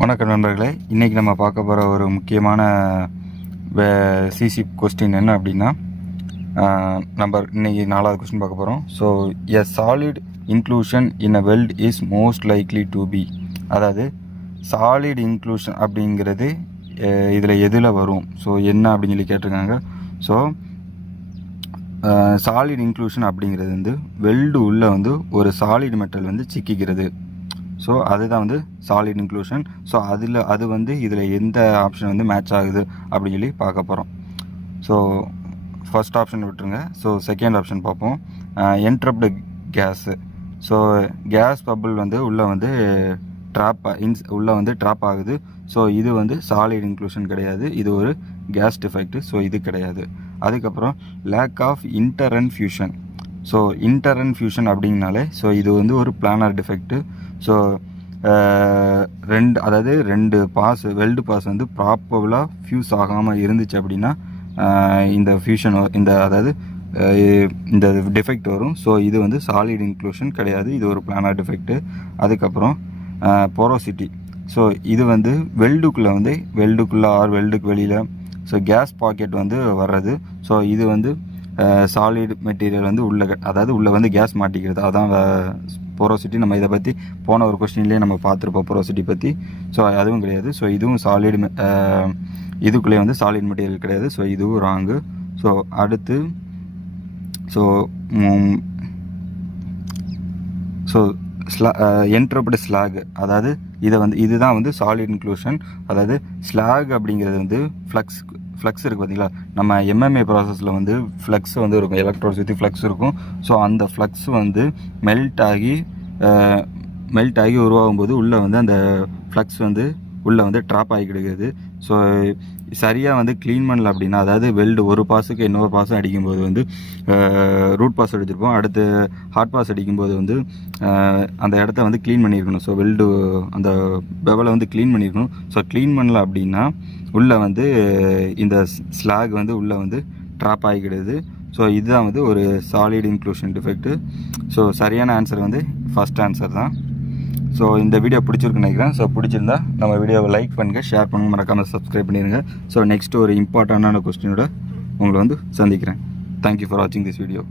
வணக்கம் நண்பர்களே, இன்றைக்கி நம்ம பார்க்க போகிற ஒரு முக்கியமான சிசி கொஸ்டின் என்ன அப்படின்னா, இன்றைக்கி 4வது கொஸ்டின் பார்க்க போகிறோம். So a solid inclusion in a weld is most likely to be, அதாவது சாலிட் இன்க்ளூஷன் அப்படிங்கிறது இதில் எதில் வரும், ஸோ என்ன அப்படின்னு சொல்லி கேட்டிருக்காங்க. ஸோ சாலிட் இன்க்ளூஷன் அப்படிங்கிறது வந்து வெல்டு உள்ளே வந்து ஒரு சாலிட் மெட்டல் வந்து சிக்கிக்கிறது. ஸோ அதுதான் வந்து சாலிட் இன்க்ளூஷன். ஸோ அது வந்து இதில் எந்த ஆப்ஷன் வந்து மேட்ச் ஆகுது அப்படின்னு சொல்லி பார்க்க போகிறோம். ஸோ ஃபர்ஸ்ட் ஆப்ஷன் விட்டுருங்க. ஸோ செகண்ட் ஆப்ஷன் பார்ப்போம். என்ட்ரப்டு கேஸு. ஸோ கேஸ் பபிள் வந்து உள்ளே வந்து உள்ளே வந்து ட்ராப் ஆகுது. ஸோ இது வந்து சாலிட் இன்க்ளூஷன் கிடையாது, இது ஒரு கேஸ் டிஃபெக்ட். ஸோ இது கிடையாது. அதுக்கப்புறம் lack of inter run fusion. So inter run fusion அப்படிங்கனாலே ஸோ இது வந்து ஒரு பிளானர் டிஃபெக்ட்டு. ஸோ ரெண்டு பாஸ் வெல்டு பாஸ் வந்து ப்ராப்பராக ஃபியூஸ் ஆகாமல் இருந்துச்சு அப்படின்னா இந்த ஃபியூஷன் இந்த டிஃபெக்ட் வரும். ஸோ இது வந்து சாலிட் இன்க்ளூஷன் கிடையாது, இது ஒரு பிளானர் டிஃபெக்ட்டு. அதுக்கப்புறம் போரோசிட்டி. ஸோ இது வந்து வெல்டுக்குள்ளே ஆர் வெல்டுக்கு வெளியில் ஸோ கேஸ் பாக்கெட் வந்து வர்றது. ஸோ இது வந்து சாலிட் மெட்டீரியல் வந்து உள்ளே வந்து கேஸ் மாட்டிக்கிறது, அதான் போரோசிட்டி. நம்ம இதை பற்றி போன ஒரு கொஸ்டின்லேயே நம்ம பார்த்துருப்போம் போரோசிட்டி பற்றி. ஸோ அதுவும் கிடையாது. ஸோ இதுவும் இதுக்குள்ளே வந்து சாலிட் மெட்டீரியல் கிடையாது. ஸோ இதுவும் ராங்கு. ஸோ அடுத்து என்ட்ரோப்டு ஸ்லாக், அதாவது இதுதான் வந்து சாலிட் இன்க்ளூஷன். அதாவது ஸ்லாக் அப்படிங்கிறது வந்து ஃப்ளக்ஸ் இருக்குது பார்த்தீங்களா, நம்ம எம்எம்ஏ ப்ராசஸில் வந்து ஃப்ளக்ஸ் வந்து இருக்கும், எலக்ட்ரோட் சுற்றி ஃப்ளக்ஸ் இருக்கும். ஸோ அந்த ஃப்ளக்ஸ் வந்து மெல்ட் ஆகி உருவாகும்போது உள்ளே வந்து அந்த ஃப்ளக்ஸ் வந்து உள்ளே வந்து ட்ராப் ஆகி கிடைக்குது. ஸோ சரியாக வந்து க்ளீன் பண்ணல அப்படின்னா, அதாவது வெல்டு ஒரு பாஸுக்கு இன்னொரு பாஸும் அடிக்கும்போது வந்து ரூட் பாஸ் அடிச்சிருப்போம், அடுத்து ஹார்ட் பாஸ் அடிக்கும்போது வந்து அந்த இடத்த வந்து க்ளீன் பண்ணியிருக்கணும். ஸோ வெல்டு அந்த பெவலை வந்து க்ளீன் பண்ணியிருக்கணும். ஸோ க்ளீன் பண்ணல அப்படின்னா உள்ளே வந்து இந்த ஸ்லாக் வந்து உள்ளே வந்து ட்ராப் ஆகிக்கிடுது. ஸோ இதுதான் வந்து ஒரு சாலிட் இன்க்ளூஷன் டிஃபெக்ட்டு. ஸோ சரியான ஆன்சர் வந்து ஃபஸ்ட் ஆன்சர் தான். ஸோ இந்த வீடியோ பிடிச்சிருக்குன்னு நினைக்கிறேன். ஸோ பிடிச்சிருந்தா நம்ம வீடியோவை லைக் பண்ணுங்கள், ஷேர் பண்ணுங்கள், மறக்காமல் சப்ஸ்கிரைப் பண்ணிடுங்க. ஸோ நெக்ஸ்ட் ஒரு இம்பார்ட்டண்டான கொஸ்டினோட உங்களை வந்து சந்திக்கிறேன். தேங்க்யூ ஃபார் வாட்சிங் திஸ் வீடியோ.